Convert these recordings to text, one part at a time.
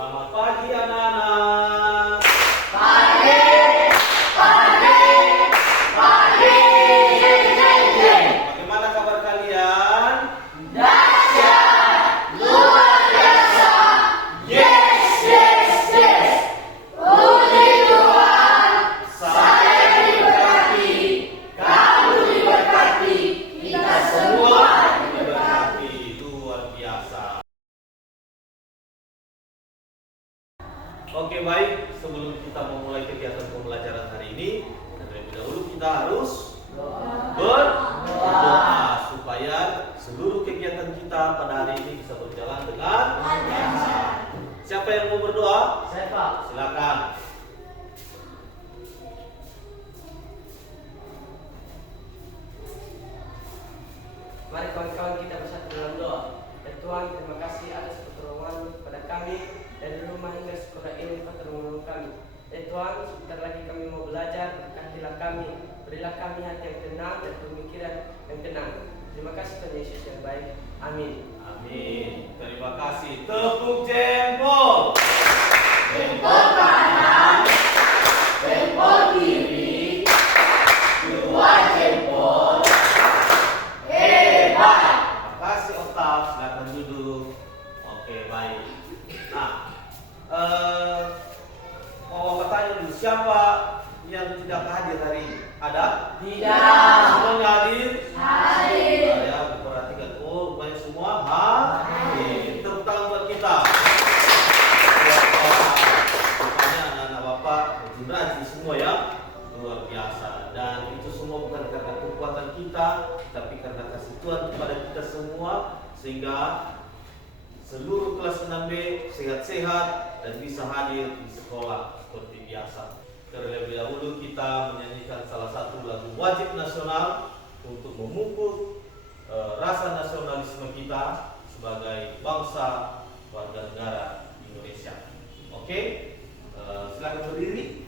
Selamat pagi anak-anak. Pagi, pagi, pagi. Bagaimana kabar kalian? Dahsyat, luar biasa. Yes, yes, yes. Puji Tuhan, saya diberkati, kamu diberkati, kita semua diberkati. Luar biasa. Oke, baik. Sebelum kita memulai kegiatan pembelajaran hari ini, terlebih dahulu kita harus berdoa supaya seluruh kegiatan kita pada hari ini bisa berjalan dengan lancar. Siapa yang mau berdoa? Saya Pak. Silakan. Mari kawan-kawan kita bersatu dalam doa. Ya Tuhan, terima kasih atas pertolongan kepada kami dari rumah hingga sekolah ini, Engkau telah menolong kami. Ya Tuhan, sebentar lagi kami mau belajar, berkatilah kami, berilah kami hati yang tenang dan pemikiran yang tenang. Terima kasih Tuhan Yesus yang baik. Amin. Amin. Terima kasih. Tepuk jempol. Jempol kanan, jempol kiri, dua jempol. Hebat. Terima kasih Oktav. Silakan duduk. Oke, baik. Nah, mau bertanya dulu, siapa yang tidak hadir hari ini? Ada? Tidak. Semuanya hadir? Hadir. Nah, ya, diperhatikan. Oh, rupanya semua hadir. Tepuk tangan buat kita. Rupanya anak-anak Bapak rajin semua ya. Luar biasa. Dan itu semua bukan karena kekuatan kita, tapi karena kasih Tuhan kepada kita semua, sehingga seluruh kelas 6B sehat-sehat dan bisa hadir di sekolah seperti biasa. Terlebih dahulu kita menyanyikan salah satu lagu wajib nasional untuk memupuk rasa nasionalisme kita sebagai bangsa warga negara Indonesia. Oke, silakan berdiri.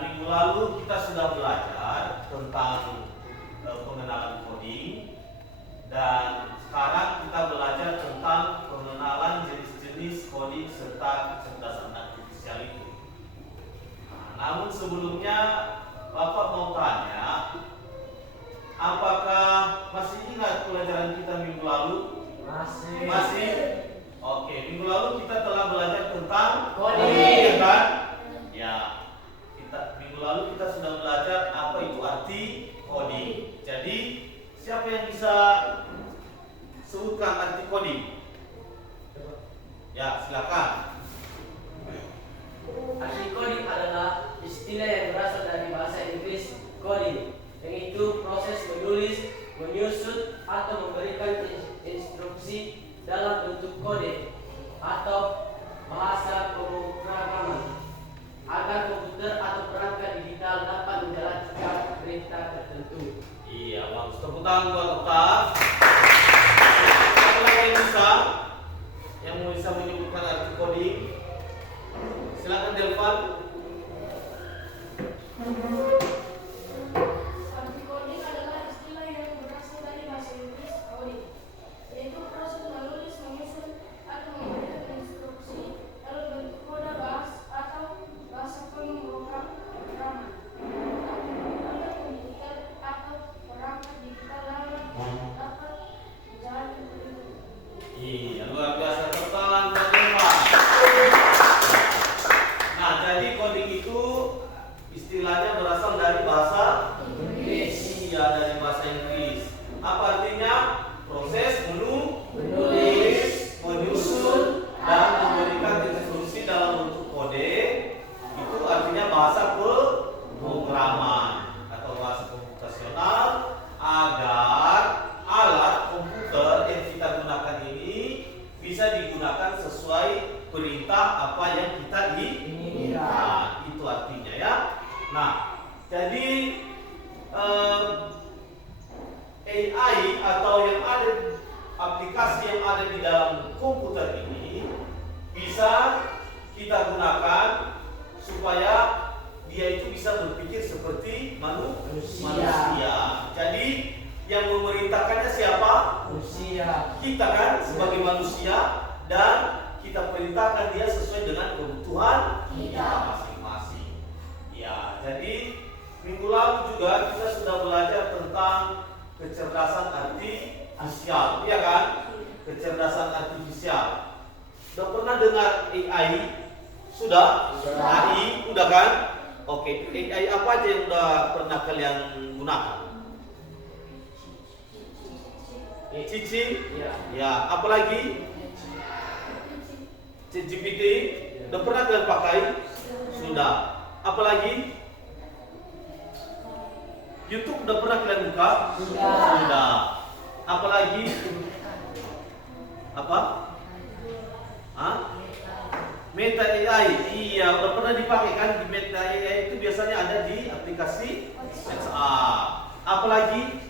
minggu lalu kita sudah belajar tentang pengenalan coding, dan sekarang kita belajar tentang pengenalan jenis-jenis coding serta kecerdasan artifisial itu. Namun sebelumnya Bapak mau tanya, apakah masih ingat pelajaran kita minggu lalu? Masih? Oke, minggu lalu kita telah belajar tentang Coding. ya kan? Ya, minggu lalu kita sudah belajar apa itu arti coding. Jadi, siapa yang bisa sebutkan arti coding? Ya, silakan. Arti coding adalah istilah yang berasal dari bahasa Inggris coding, yang itu proses menulis, menyusun, atau memberikan instruksi dalam bentuk kode atau bahasa pemrograman agar komputer atau perangkat digital dapat menjalankan perintah tertentu. Iya, bagus. Tepuk tangan buat Oktav. Siapa lagi yang bisa menyebutkan arti coding? Silakan Delvan. Arti coding adalah istilah yang berasal dari bahasa Inggris coding, yaitu proses menulis, menyusun, atau memberikan instruksi dalam bentuk kode atau bahasa pemrograman agar komputer atau perangkat digital dapat menjalankan perintah. Iya, luar biasa. Tepuk tangan buat Delvan. Nah, jadi coding itu istilahnya berasal dari bahasa Inggris. Iya, dari bahasa Inggris. Apa artinya? Proses menulis, menyusun, dan memberikan instruksi dalam bentuk kode. Itu artinya bahasa pemrograman atau bahasa komputasional agar alat komputer yang kita gunakan ini bisa digunakan sesuai perintah apa yang kita inginkan. Itu artinya ya. Nah, jadi AI atau yang ada aplikasi yang ada di dalam komputer ini bisa kita gunakan supaya dia itu bisa berpikir seperti manusia. Jadi yang memerintahkannya siapa? Manusia. Kita kan sebagai manusia, dan kita perintahkan dia sesuai dengan kebutuhan kita masing-masing. Ya, jadi minggu lalu juga kita sudah belajar tentang kecerdasan artifisial, iya kan? Kecerdasan artifisial. Sudah pernah dengar AI? Sudah? AI, udah kan? Oke, AI apa aja yang udah pernah kalian gunakan? Cici? Ya, apalagi? ChatGPT? Udah pernah kalian pakai? Sudah. Apalagi? YouTube udah pernah kalian buka? Sudah. Apalagi? Apa? Hah? Meta AI. Iya, udah pernah dipakai kan? Di Meta AI itu biasanya ada di aplikasi WhatsApp. Apalagi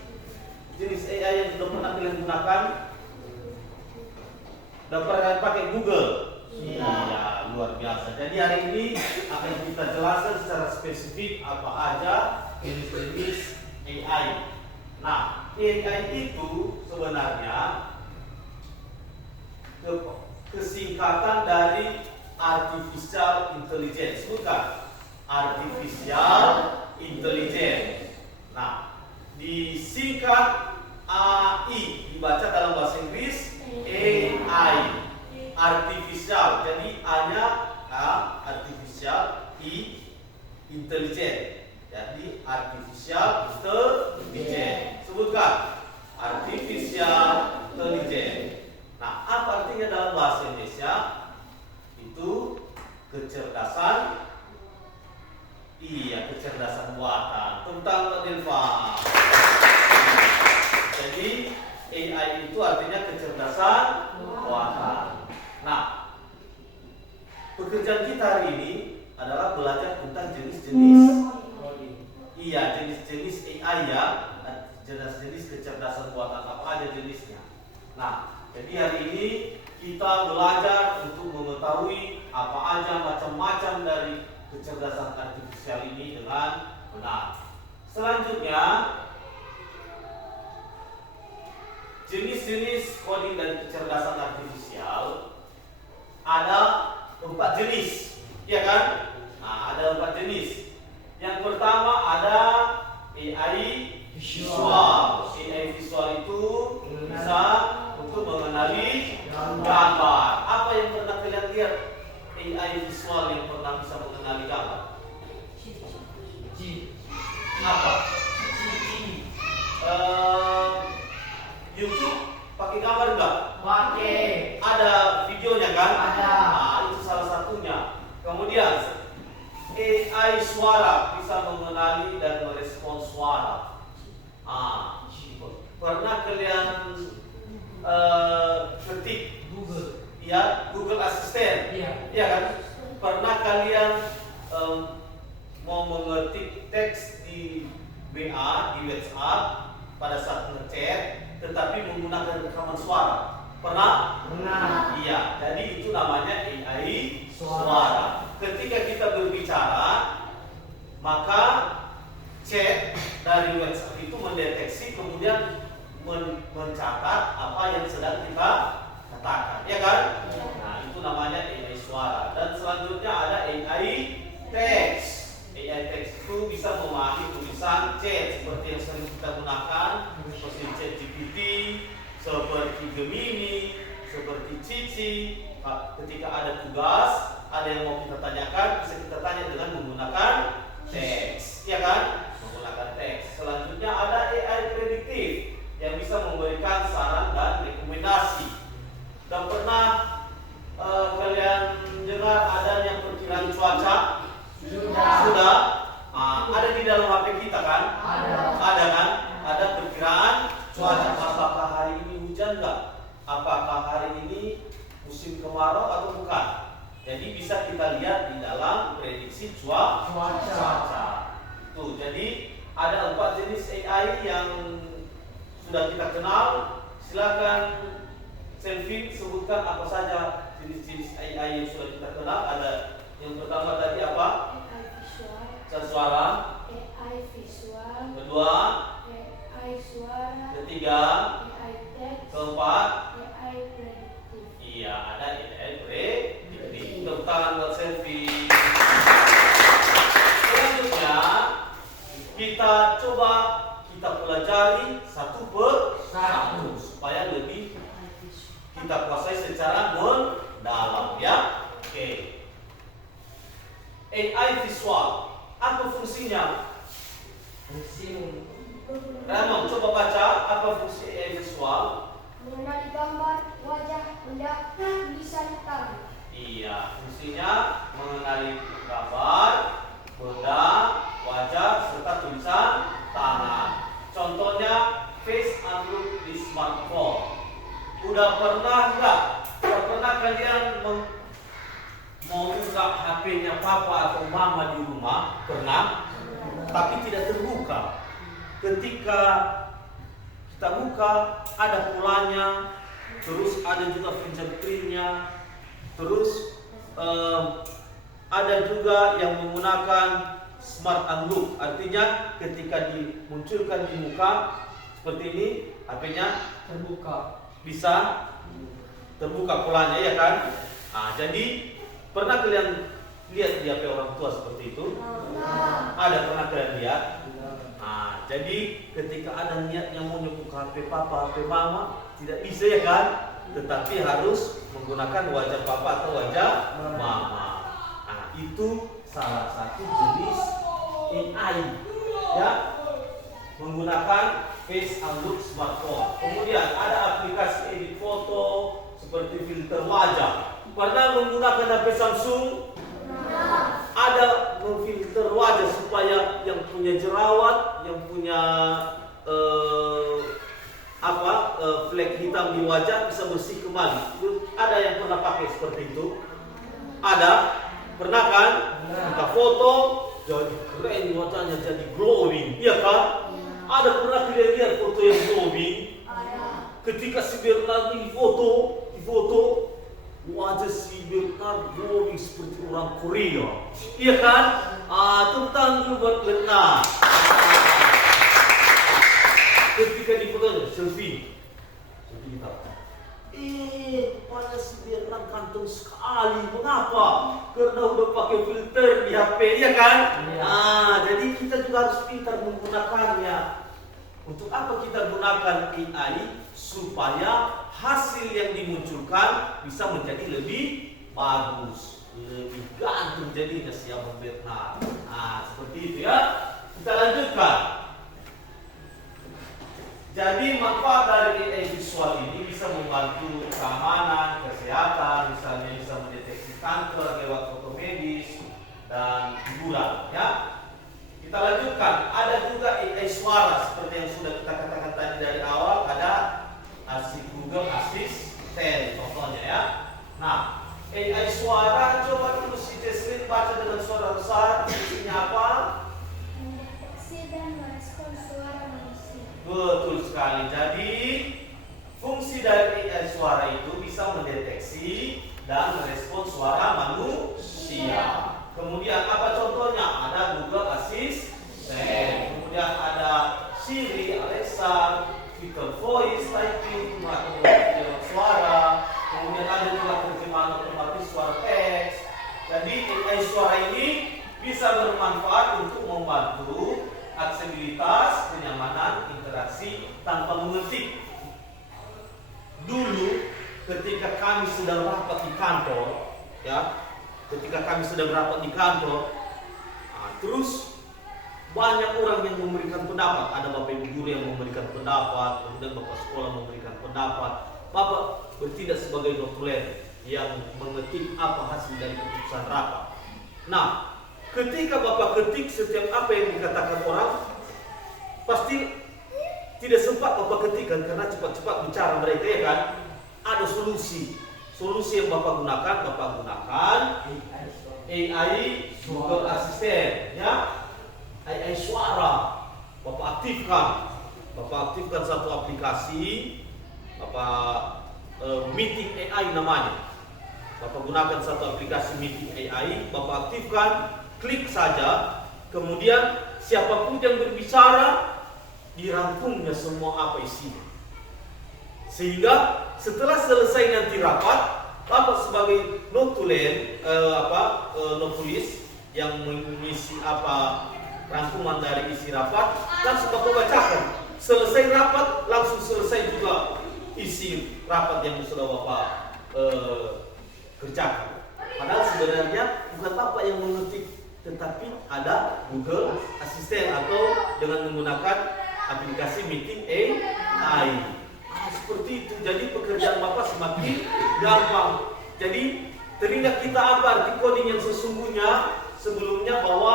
jenis AI yang sudah pernah kalian gunakan? Udah pernah kalian pakai Google? Iya, luar biasa. Jadi hari ini akan kita jelaskan secara spesifik apa aja jenis-jenis AI. Nah, AI itu sebenarnya kesingkatan dari Artificial Intelligence, bukan? Artificial Intelligence. Nah, disingkat AI, dibaca dalam bahasa Inggris AI. Artificial, jadi A-nya artificial, intelligent. Jadi artificial intelligence. Sebutkan artificial intelligence. Nah, apa artinya dalam bahasa Indonesia? Itu kecerdasan. Iya, kecerdasan buatan. Tentang Delva. Jadi AI itu artinya kecerdasan buatan. Nah, pekerjaan kita hari ini adalah belajar tentang jenis-jenis iya, jenis-jenis AI ya, jenis-jenis kecerdasan buatan apa aja jenisnya. Nah, jadi hari ini kita belajar untuk mengetahui apa aja macam-macam dari kecerdasan artifisial ini dengan benar. Selanjutnya, jenis-jenis coding dan kecerdasan artifisial ada 4 jenis, ya kan? Nah, ada 4 jenis. Yang pertama ada AI visual. AI visual itu bisa untuk mengenali gambar. Apa yang pernah kalian lihat AI visual yang pernah bisa mengenali gambar? Apa? YouTube pakai gambar enggak? Pakai. Ada videonya kan? Ada. Nah, itu salah satunya. Kemudian AI suara bisa mengenali dan merespon suara. Pernah kalian ketik Google. ya Google Assistant? Iya. Iya kan? Pernah kalian mau mengetik teks di WA, di WhatsApp pada saat ngechat, tetapi menggunakan rekaman suara? Pernah? Pernah. Iya, jadi itu namanya AI Suara. suara. Ketika kita berbicara, maka chat dari WhatsApp itu mendeteksi kemudian mencatat apa yang sedang kita katakan, ya kan? Nah, itu namanya AI suara. Dan selanjutnya ada AI teks. AI teks itu bisa memahami tulisan chat seperti yang sering kita gunakan, seperti ChatGPT, seperti Gemini, seperti Cici. Ketika ada tugas, ada yang mau kita tanyakan, bisa kita tanya dengan menggunakan teks, ya kan? Menggunakan teks. Selanjutnya ada AI prediktif yang bisa memberikan saran dan rekomendasi. Dan pernah kalian dengar adanya perkiraan cuaca? Sudah. Ada di dalam HP kita kan? Ada kan? Ada perkiraan cuaca. Apakah hari ini hujan enggak? Apakah hari ini musim kemarau atau bukan? Jadi bisa kita lihat di dalam prediksi cuaca. Tuh, jadi ada 4 jenis AI yang sudah kita kenal. Silakan Selvi sebutkan apa saja jenis-jenis AI yang sudah kita kenal. Ada yang pertama tadi apa? AI visual. Suara. AI visual. Kedua. AI suara. Ketiga. AI teks. Keempat. AI prediktif. Iya, ada AI prediktif. Tepuk tangan buat Selvi. Selanjutnya kita coba kita pelajari satu per satu supaya lebih kita kuasai secara mendalam, ya. Oke. AI visual, apa fungsinya? Ramon, coba baca apa fungsi AI visual? Mengenali gambar, wajah, benda, tulisan, tangan. Iya, fungsinya mengenali gambar, benda, wajah, serta tulisan tangan. Contohnya face unlock di smartphone. Udah pernah enggak? Udah pernah kalian mau buka HP-nya papa atau mama di rumah? Pernah? Tapi tidak terbuka. Ketika kita buka, ada polanya, terus ada juga fingerprint-nya, terus ada juga yang menggunakan smart unlock. Artinya ketika dimunculkan di muka seperti ini, HP-nya Terbuka. bisa terbuka polanya, ya kan? Jadi pernah kalian lihat di HP orang tua seperti itu? Ada pernah kalian lihat? Jadi ketika ada niatnya mau nyebuka HP papa, HP mama, tidak bisa, ya kan? Tetapi harus menggunakan wajah papa atau wajah mama. Itu salah satu jenis AI, ya, menggunakan face unlock smartphone. Kemudian ada aplikasi edit foto seperti filter wajah. Pernah menggunakan HP Samsung? Ada memfilter wajah supaya yang punya jerawat, yang punya flek hitam di wajah bisa bersih kembali. Ada yang pernah pakai seperti itu? Ada? Pernah kan? Kita foto jadi keren wajahnya, jadi glowing, iya kan? Ada pernah kalian lihat foto yang glowing? Ketika si Bernard di foto, wajah si Bernard glowing seperti orang Korea. Iya kan? Tepuk tangan dulu buat Bernard. Ketika difotonya selfie kita, kepala si Bernard ganteng sekali. Mengapa? Karena udah pakai filter di HP, ya kan? Jadi kita juga harus pintar menggunakannya. Untuk apa kita gunakan AI? Supaya hasil yang dimunculkan bisa menjadi lebih bagus, lebih ganteng jadinya si Abang Bernard. Seperti itu ya. Kita lanjutkan. Jadi manfaat dari AI visual ini bisa membantu keamanan, kesehatan, misalnya bisa mendeteksi kanker lewat foto medis dan hiburan. Ya, kita lanjutkan. Ada juga AI suara seperti yang sudah kita katakan tadi dari awal. Ada si Google Assistant contohnya ya. Nah, AI suara, coba dulu si Jesslyn baca dengan suara besar. Isinya apa? Mendeteksi dan merespon suara manusia. Betul sekali. Jadi fungsi dari AI suara itu bisa mendeteksi dan merespon suara manusia. Kemudian apa contohnya? Ada Google Assistant. Kemudian ada Siri, Alexa, Google Voice, typing, menjawab suara. Kemudian ada juga terjemahan otomatis suara teks. Jadi AI suara ini bisa bermanfaat untuk membantu aksesibilitas, kenyamanan, interaksi tanpa mengetik. Dulu ketika kami sedang rapat di kantor, terus banyak orang yang memberikan pendapat. Ada bapak ibu guru yang memberikan pendapat, kemudian bapak sekolah memberikan pendapat. Bapak bertindak sebagai notulen yang mengetik apa hasil dari keputusan rapat. Nah, ketika bapak ketik setiap apa yang dikatakan orang, pasti tidak sempat bapak ketikkan karena cepat-cepat bicara mereka, ya kan? Ada solusi yang bapak gunakan AI Google Assistant, ya. AI suara, bapak aktifkan satu aplikasi, bapak meeting AI namanya. Bapak gunakan satu aplikasi meeting AI, bapak aktifkan, klik saja, kemudian siapapun yang berbicara dirangkumnya semua apa isinya. Sehingga setelah selesai nanti rapat, bapak sebagai notulen, notulis yang mengisi rangkuman dari isi rapat, langsung bapak bacakan. Selesai rapat, langsung selesai juga isi rapat yang sudah bapak kerjakan. Padahal sebenarnya bukan bapak yang mengetik, tetapi ada Google Assistant atau dengan menggunakan aplikasi meeting AI. Seperti itu. Jadi pekerjaan bapak semakin gampang. Jadi teringat kita apa arti coding yang sesungguhnya sebelumnya, bahwa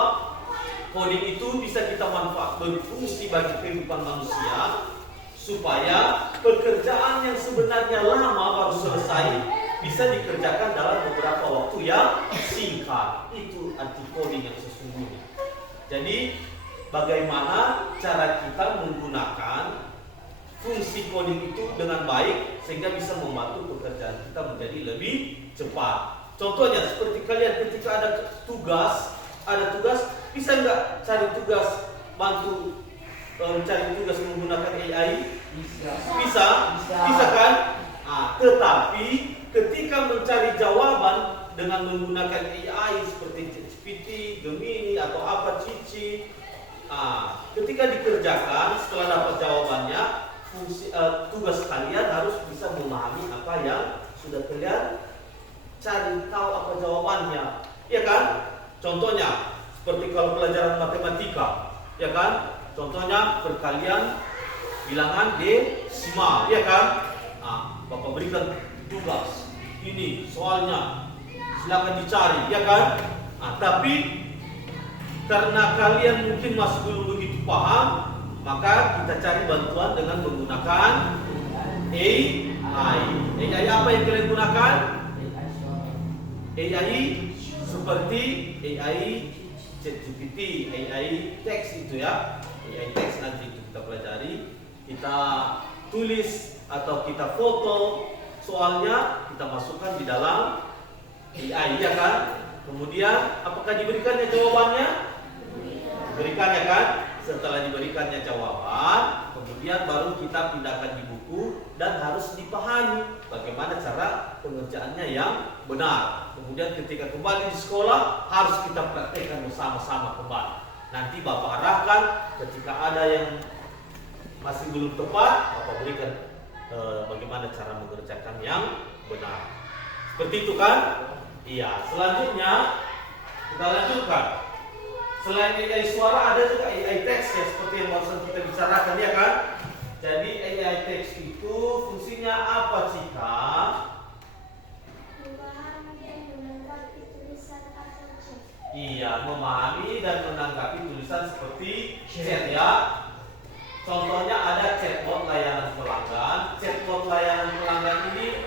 coding itu bisa kita manfaat berfungsi bagi kehidupan manusia supaya pekerjaan yang sebenarnya lama baru selesai bisa dikerjakan dalam beberapa waktu yang singkat. Itu arti coding yang sesungguhnya. Jadi bagaimana cara kita menggunakan fungsi coding itu dengan baik sehingga bisa membantu pekerjaan kita menjadi lebih cepat. Contohnya seperti kalian ketika ada tugas, bisa nggak cari tugas, bantu mencari tugas menggunakan AI? Bisa kan? Tetapi ketika mencari jawaban dengan menggunakan AI seperti ChatGPT, Gemini atau apa Cici, ketika dikerjakan setelah dapat jawabannya, tugas kalian harus bisa memahami apa yang sudah kalian cari tahu apa jawabannya, ya kan? Contohnya seperti kalau pelajaran matematika, ya kan? Contohnya perkalian bilangan desimal, ya kan? Bapak berikan tugas, ini soalnya silakan dicari, ya kan? Tapi karena kalian mungkin masih belum begitu paham, maka kita cari bantuan dengan menggunakan AI. AI apa yang kalian gunakan? AI seperti AI ChatGPT, AI teks itu ya. AI teks nanti kita pelajari, kita tulis atau kita foto soalnya kita masukkan di dalam AI, ya kan? Kemudian apakah diberikannya jawabannya? Diberikan, ya kan? Setelah diberikannya jawaban, kemudian baru kita pindahkan di buku dan harus dipahami bagaimana cara pengerjaannya yang benar. Kemudian ketika kembali di sekolah harus kita praktekkan bersama-sama kembali. Nanti Bapak arahkan ketika ada yang masih belum tepat, Bapak berikan bagaimana cara mengerjakan yang benar. Seperti itu kan? Iya. Selanjutnya kita lanjutkan. Selain AI suara ada juga AI teks ya, seperti yang barusan kita bicarakan, ya kan? Jadi AI teks itu fungsinya apa, Cika? Memahami dan menanggapi tulisan atau chat. Iya, memahami dan menanggapi tulisan seperti chat, ya. Contohnya ada chatbot layanan pelanggan. Chatbot layanan pelanggan ini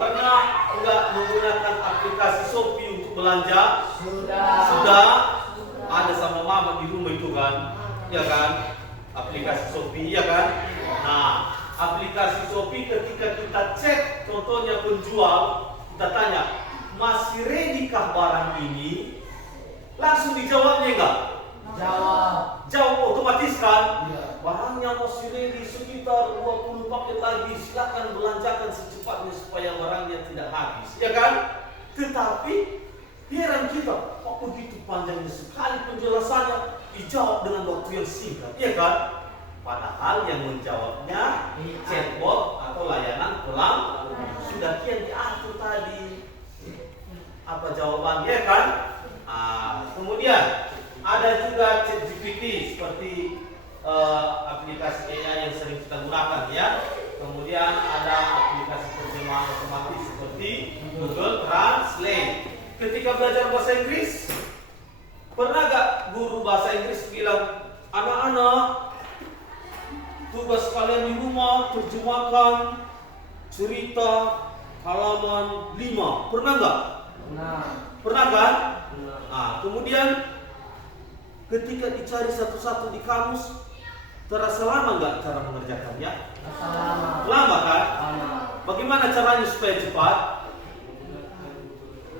pernah enggak menggunakan aplikasi Shopee untuk belanja? Sudah. Ada sama mama di rumah itu kan, ya kan? Aplikasi Shopee, ya kan? Nah, aplikasi Shopee ketika kita cek, contohnya penjual, kita tanya, masih ready kah barang ini? Langsung dijawabnya enggak? Jawab otomatis kan? Iya. Barangnya masih ready, sekitar 20 paket lagi, silakan belanjakan secepatnya supaya barangnya tidak habis, ya kan? Tetapi heran kita, kok begitu panjangnya sekali penjelasannya, dijawab dengan waktu yang singkat, ya kan? Padahal yang menjawabnya chatbot atau layanan pelanggan sudah kian diatur tadi. Apa jawabannya, kan? Kemudian ada juga ChatGPT seperti aplikasi AI yang sering kita gunakan, ya. Kemudian ada aplikasi terjemahan otomatis seperti Google Translate. Ketika belajar bahasa Inggris, pernah gak guru bahasa Inggris bilang, anak-anak, tugas kalian di rumah terjemahkan cerita halaman 5. Pernah gak? Pernah kan? Nah, kemudian ketika dicari satu-satu di kamus, terasa lama gak cara mengerjakannya? Lama kan? Bagaimana caranya supaya cepat?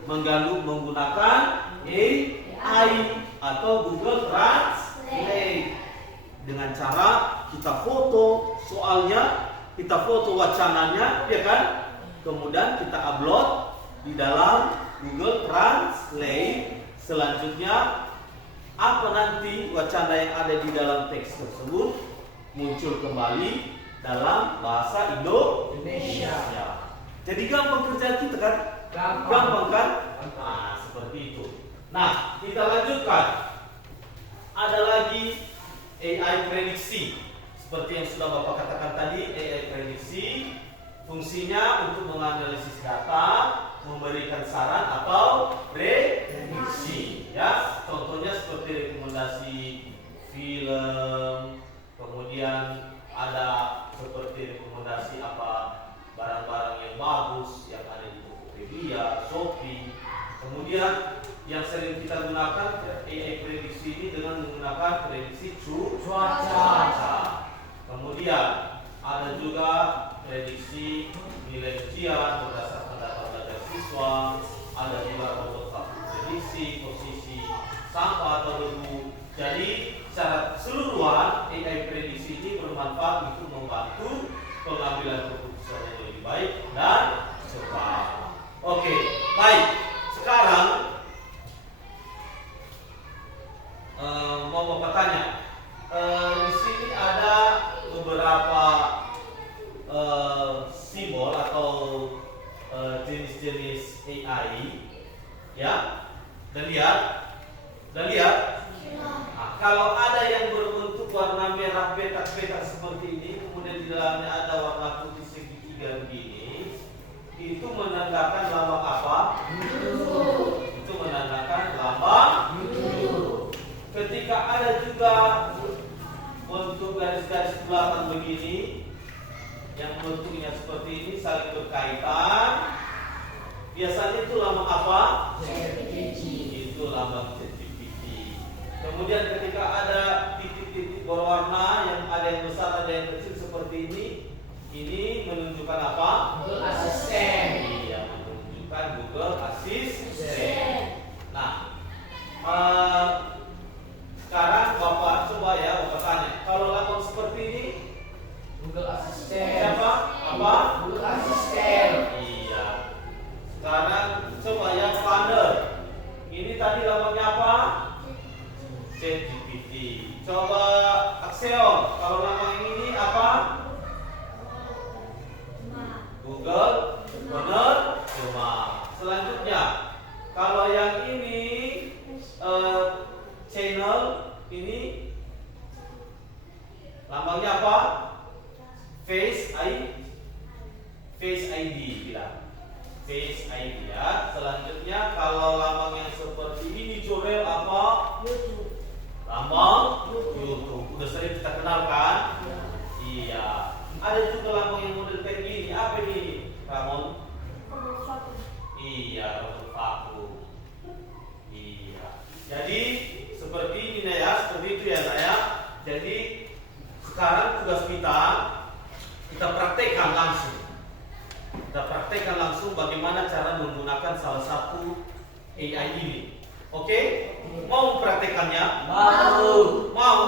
Menggunakan AI atau Google Translate dengan cara kita foto soalnya, kita foto wacananya, ya kan? Kemudian kita upload di dalam Google Translate. Selanjutnya apa nanti wacana yang ada di dalam teks tersebut muncul kembali dalam bahasa Indonesia. Jadi gampang kerjaan kita kan? Gampang kan? Nah, seperti itu. Nah, kita lanjutkan. Ada lagi AI prediksi. Seperti yang sudah Bapak katakan tadi, AI prediksi fungsinya untuk menganalisis data, memberikan saran atau prediksi. Ya, contohnya seperti rekomendasi film, kemudian ada seperti rekomendasi apa barang-barang yang bagus yang ada di Tokopedia, Shopee. Kemudian yang sering kita gunakan AI prediksi ini dengan menggunakan prediksi cuaca. Kemudian ada juga prediksi nilai ujian berdasarkan data belajar siswa. Ada juga robot prediksi posisi sampah atau debu. Jadi secara keseluruhan AI prediksi ini bermanfaat untuk membantu pengambilan keputusan yang lebih baik dan cepat. Oke, baik. Sekarang mau Bapak tanya, di sini ada beberapa simbol atau jenis-jenis AI, ya. Dan lihat. Nah, kalau ada yang berbentuk warna merah petak-petak seperti ini, kemudian di dalamnya ada warna putih segitiga begini, itu menandakan lambang apa? Itu menandakan lambang. Ketika ada juga bentuk garis-garis belakang begini, yang bentuknya seperti ini saling berkaitan, biasanya itu lambang apa? Itu lambang ChatGPT. Kemudian ketika ada titik-titik berwarna yang ada yang besar ada yang kecil seperti ini menunjukkan apa? Iya, menunjukkan Google Assistant. Nah, sekarang Bapak coba ya, Bapak tanya. Kalau lambang seperti ini, Google Assistant. siapa? Apa? Google Assistant. Iya. Sekarang coba yang Finder. Ini tadi lambangnya apa? ChatGPT. Coba Axiom. Kalau lambang yang ini apa? Google. Benar? Cuma. Selanjutnya, kalau yang ini channel ini lambangnya apa? Face ID bilang. Face ID ya. Selanjutnya kalau lambang yang seperti ini Jorel apa? Lambang YouTube. Udah sering kita kenal kan? Iya. Ada juga lambang yang model kayak gini. Apa ini, Ramon? Iya, robot vakum. Iya. Jadi seperti ini Nak ya, seperti itu ya Nak ya. Jadi sekarang tugas kita praktekkan langsung. Kita praktekkan langsung bagaimana cara menggunakan salah satu AI ini. Oke? Mau praktekannya? Mau?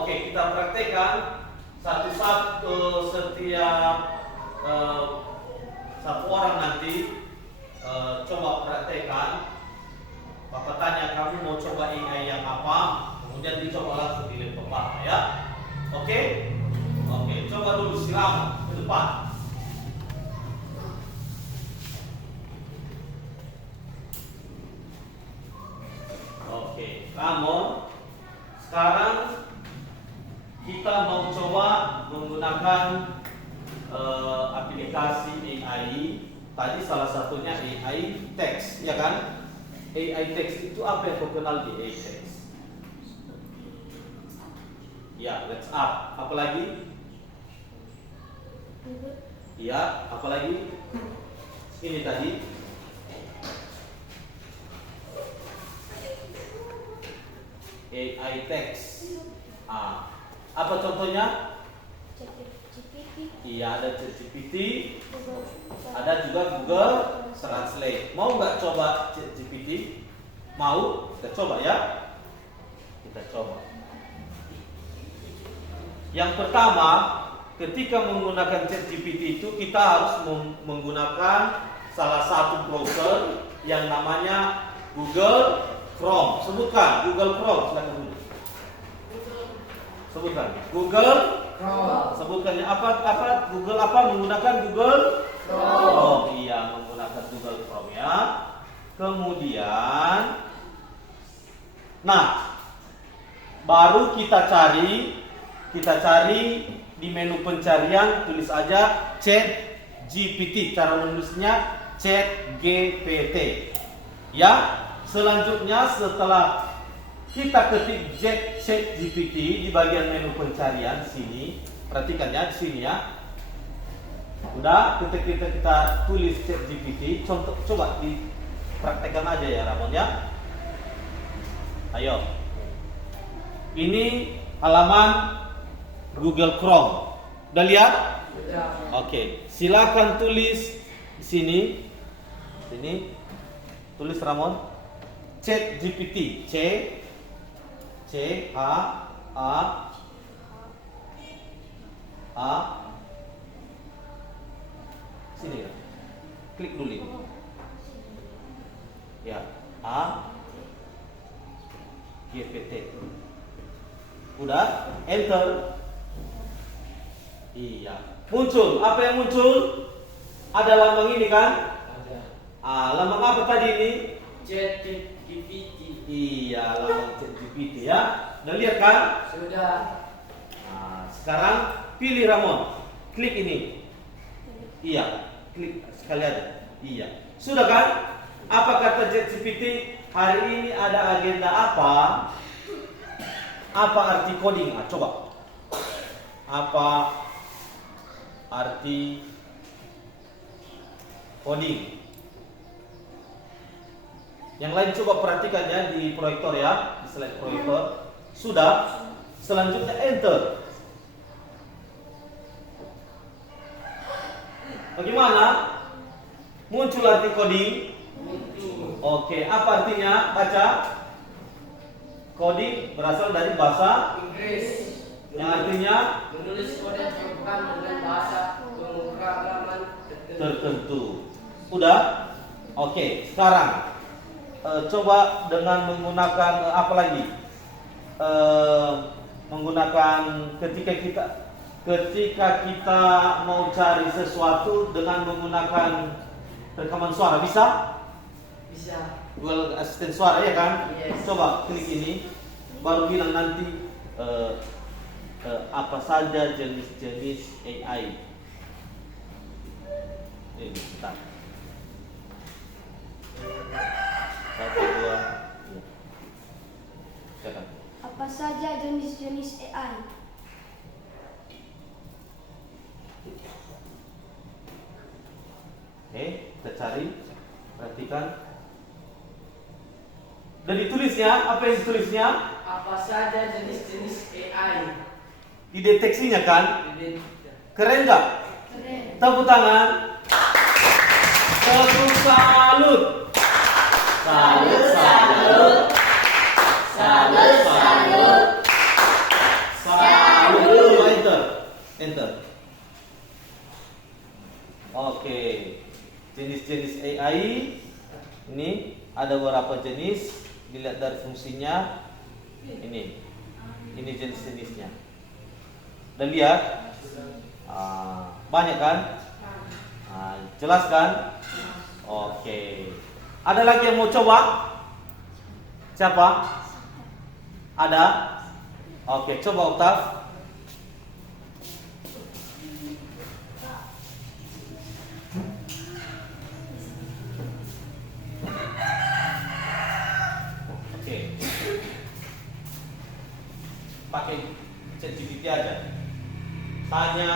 Oke, kita praktekkan satu-satu setiap satu orang nanti coba praktekkan. Bapak tanya kamu mau coba AI yang apa, kemudian dicoba langsung di laptop Bapak ya. Oke, coba dulu siram ke depan. Oke, Ramon. Sekarang kita mau coba menggunakan aplikasi AI. Tadi salah satunya AI text, ya kan? AI text itu apa yang kau kenal di AI text? Ya, let's up. Apa lagi? Ya, apa lagi? Ini tadi. AI text. Apa contohnya? Iya, ada ChatGPT, ada juga Google Translate. Mau nggak coba ChatGPT? Mau? Kita coba ya. Kita coba. Yang pertama, ketika menggunakan ChatGPT itu kita harus menggunakan salah satu browser yang namanya Google Chrome. Sebutkan Google Chrome, silakan dulu. Sebutkan Google Chrome. Sebutkan apa Google apa menggunakan Google Chrome. Oh iya, menggunakan Google Chrome ya. Kemudian baru kita cari di menu pencarian, tulis aja ChatGPT. Cara menulisnya ChatGPT. Ya. Selanjutnya setelah kita ketik ChatGPT di bagian menu pencarian sini, perhatikan ya di sini ya. Udah, ketika kita tulis ChatGPT, contoh coba dipraktekkan aja ya Ramon ya. Ayo. Ini halaman Google Chrome. Udah lihat? Oke, silakan tulis di sini. Sini. Tulis Ramon. ChatGPT. Sini ya. Klik dulu ini. Ya, GPT. Udah, enter. Iya. Muncul. Apa yang muncul? Ada lambang ini kan? Ada. Lambang apa tadi ini? ChatGPT. Iya, lambang ChatGPT ya. Udah lihat kan? Sudah. Sekarang pilih Ramon. Klik ini. Iya, klik sekali aja. Iya. Sudah kan? Apa kata ChatGPT? Hari ini ada agenda apa? Apa arti coding? Coba. Apa arti coding? Yang lain coba perhatikan ya di proyektor ya, di slide proyektor. Sudah. Selanjutnya enter. Bagaimana? Muncul arti coding. Oke, apa artinya? Baca. Coding berasal dari bahasa Inggris. yang artinya Menulis kode bukan dengan bahasa pemrograman tertentu. Udah? Oke, sekarang coba dengan menggunakan apa lagi? Menggunakan ketika kita mau cari sesuatu dengan menggunakan rekaman suara, bisa? Bisa. Google Assistant suara ya kan? Yes. Coba klik ini, baru bilang nanti apa saja jenis-jenis AI. Ini bentar. 1, 2, silakan. Apa saja jenis-jenis AI? Oke, kita cari, perhatikan. Dan ditulisnya, apa yang ditulisnya? Apa saja jenis-jenis AI? Dideteksinya kan? Keren nggak? Keren. Tepuk tangan. Tepuk salut. Salut, salut. Salut, salut. Salut. Enter. Enter. Oke. Jenis-jenis AI ini ada beberapa jenis. Dilihat dari fungsinya. Ini jenis-jenisnya. Dan lihat, banyak kan? Jelas kan? Oke. Ada lagi yang mau coba? Siapa? Ada? Oke, coba Oktav. Oke. Pakai ChatGPT aja. Tanya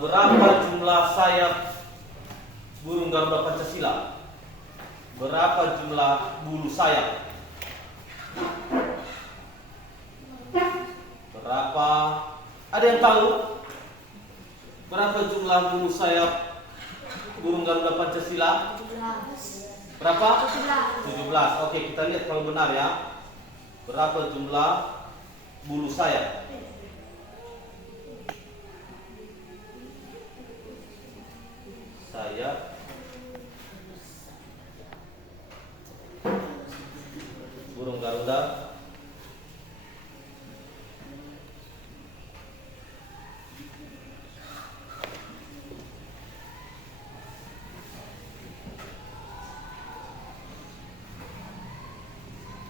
berapa jumlah sayap burung Garuda Pancasila? Berapa jumlah bulu sayap? Berapa? Ada yang tahu? Berapa jumlah bulu sayap burung Garuda Pancasila? 17. Berapa? 17. 17. Oke, kita lihat kalau benar ya. Berapa jumlah bulu sayap? Sayap burung Garuda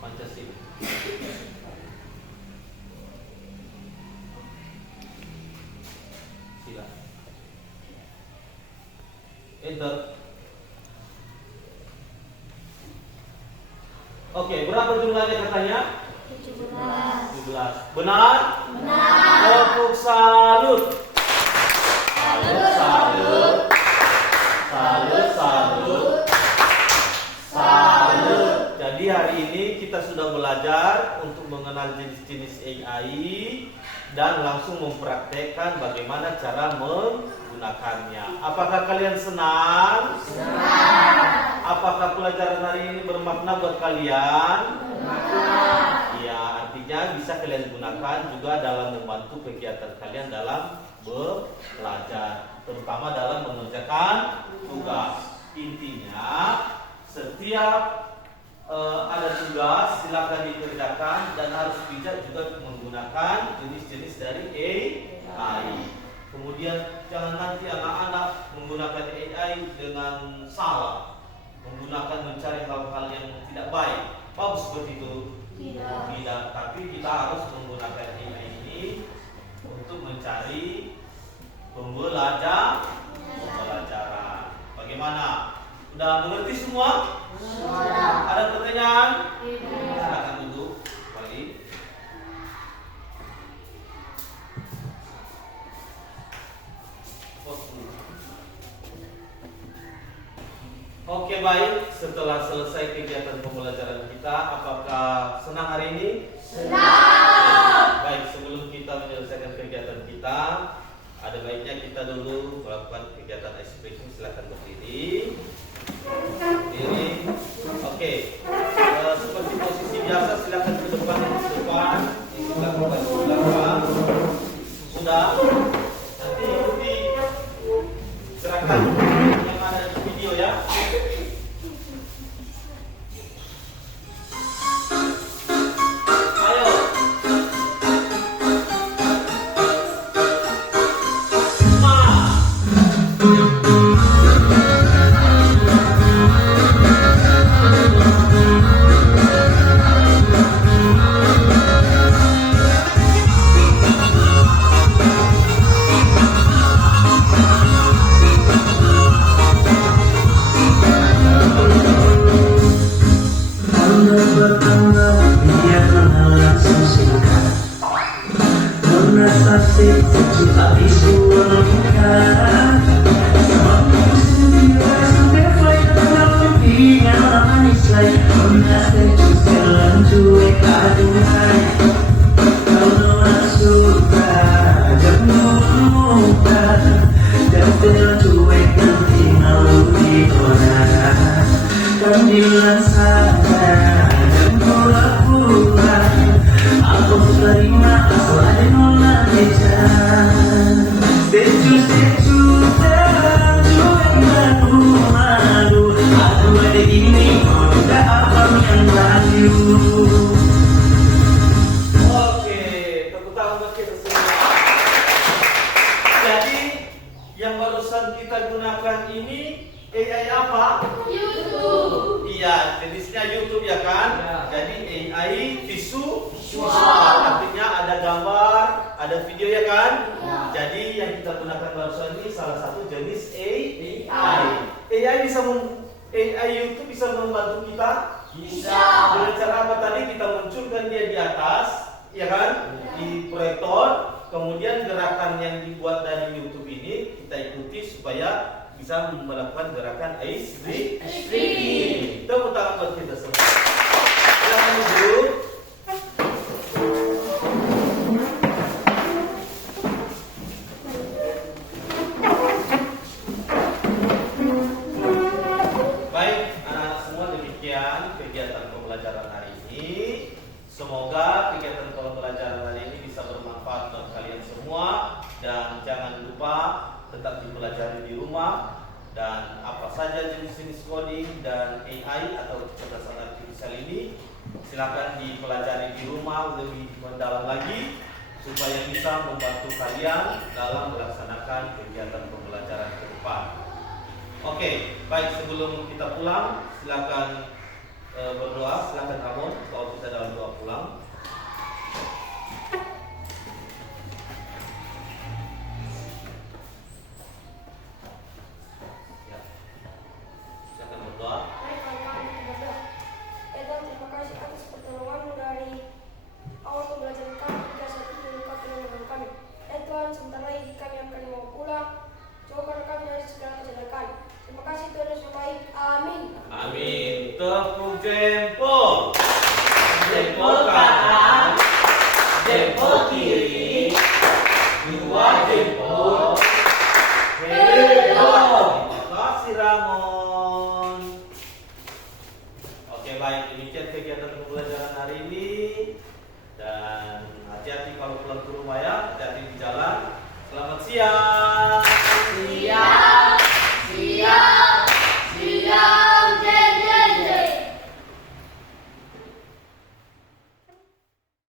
Pancasila. Sila. Enter. Oke, berapa jumlahnya katanya? 17. 17. Benar? Benar. Tepuk salut. Salut, salut. Salut, salut. Salut. Jadi hari ini kita sudah belajar untuk mengenal jenis-jenis AI dan langsung mempraktekkan bagaimana cara menggunakannya. Apakah kalian senang? Senang. Apakah pelajaran hari ini bermakna buat kalian? Ya, artinya bisa kalian gunakan juga dalam membantu kegiatan kalian dalam belajar, terutama dalam mengerjakan tugas. Intinya, setiap ada tugas silakan dikerjakan dan harus bijak juga menggunakan jenis-jenis dari AI. Kemudian jangan nanti anak-anak menggunakan AI dengan salah, menggunakan mencari hal-hal yang tidak baik. Bagus seperti itu? Tidak. Tapi kita harus menggunakan AI ini untuk mencari pembelajaran. Bagaimana? Sudah mengerti semua? Ada pertanyaan? Silakan duduk kembali. Oke, baik. Setelah selesai kegiatan pembelajaran kita, apakah senang hari ini? Senang. Baik, sebelum kita menyelesaikan kegiatan kita, ada baiknya kita dulu melakukan kegiatan Oke, tepuk tangan buat kita semua. Jadi yang barusan kita gunakan ini AI apa? YouTube. Iya, jenisnya YouTube ya kan? Ya. Jadi AI visual, artinya ada gambar, ada video ya kan? Ya. Jadi yang kita gunakan barusan ini salah satu jenis AI. AI. AI YouTube bisa membantu kita. Bisa. Dengan cara apa tadi? Kita munculkan dia di atas, ya kan? Di proyektor. Kemudian gerakan yang dibuat dari YouTube ini kita ikuti supaya bisa melakukan gerakan streaming. Tepuk tangan buat kita semua. Silakan duduk. Baik, anak-anak semua, demikian kegiatan pembelajaran hari ini. Semoga kegiatan pembelajaran hari ini bisa bermanfaat buat kalian semua, dan jangan lupa tetap dipelajari di rumah. Dan apa saja jenis-jenis coding dan AI atau kecerdasan artifisial ini silakan dipelajari di rumah lebih mendalam lagi supaya bisa membantu kalian dalam melaksanakan kegiatan pembelajaran ke depan. Oke, baik, sebelum kita pulang silakan berdoa. Silakan Ramon, kalau kita dalam doa pulang. Ya. Silakan berdoa. Baik, kawan-kawan, kita berdoa. Ya Tuhan, terima kasih atas pertolongan-Mu dari awal pembelajaran kami hingga saat ini Engkau telah menolong kami. Ya Tuhan, sebentar lagi kami akan mau pulang. Jauhkan kami dari segala kejelekan. Terima kasih Tuhan Yesus yang baik. Amin. Amin. Tepuk jempol. Jempol kanan, jempol kiri, dua jempol. Hello. Terima kasih Ramon. Oke, baik, demikian kegiatan pembelajaran hari ini. Dan hati-hati kalau pulang ke rumah ya, hati-hati di jalan. Selamat siang.